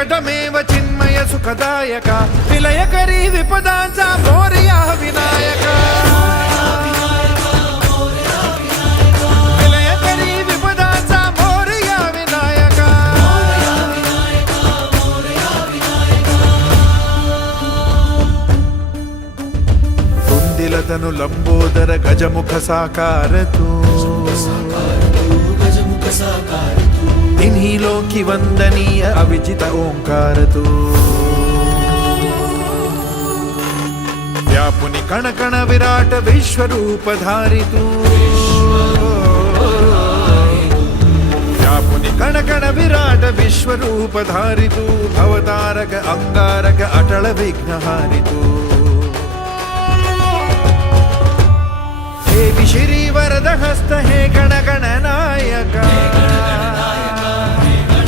వెంకటమేవ చిన్మయ సుఖదాయక నిలయకరీ విపదాంచ మోరియా వినాయక తను లంబోదర గజముఖ సాకారతో ಇನ್ಹಿಲೋಕಿ ಲೋಕಿ ವಂದನೀಯ ಅವಿಜಿತ ಓಂಕಾರತು ವ್ಯಾಪುನಿ ಕಣ ಕಣ ವಿರಾಟ ವಿಶ್ವರೂಪ ಧಾರಿತು ವ್ಯಾಪುನಿ ಕಣ ಕಣ ವಿರಾಟ ವಿಶ್ವರೂಪ ಧಾರಿತು ಅಂಗಾರಕ ಅಟಳ ವಿಘ್ನ ಹಾರಿತು ಹೇ ವಿಶಿರೀ ಹಸ್ತ ಹೇ ಕಣ